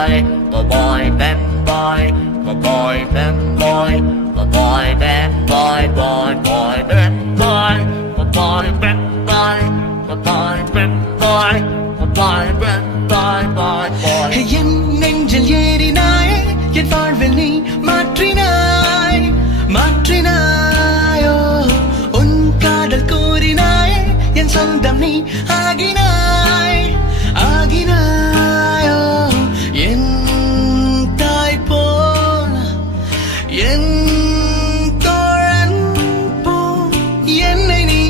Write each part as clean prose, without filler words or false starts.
boy, my boy, bad boy, my boy, bad boy, my boy, bad boy, boy, boy, bad boy, my boy, bad boy, my boy, bad boy, my boy, bad boy, boy, boy. என் நெஞ்சில் ஏறினாய் என் வாழ்வில் நீ மாற்றினாய் மாற்றினாயோ உன் காதல் கூறினாய் என் சொந்தம் நீ ஆகினாய் ஆகினாயோ என் தாய் போல் என் தோழன் போல் என்னை நீ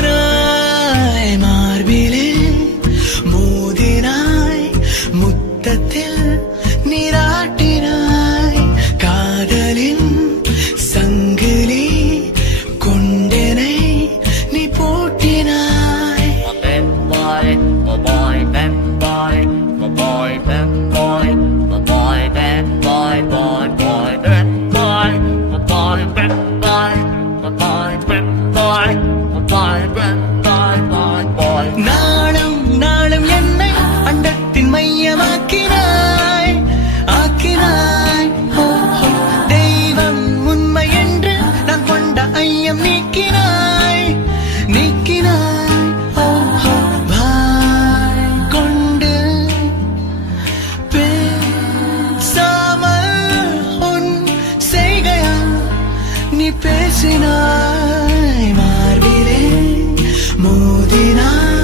பாராட்டினாய் மார்பிலே மோதினாய் முத்தத்தில் நீராட்டினாய் காதலின் சங்கிலி கொண்டனை நீ போட்டினாய். My boy, bad boy, my boy, bad boy, my boy, bad boy, boy, boy, bad boy, my boy, bad boy, my boy, bad boy, my boy, bad boy, boy, boy. நாளும் நாளும் என்னை அண்டத்தின் மையமாக்கினாய் ஆக்கினாய் தெய்வம் உண்மை என்று நான் கொண்ட ஐயம் நீக்கினாய் நீக்கினாய் வாய் கொண்டு பேசாமல் உன் செய்கையா நீ பேசினாய் மார்பிலே மோதினாய்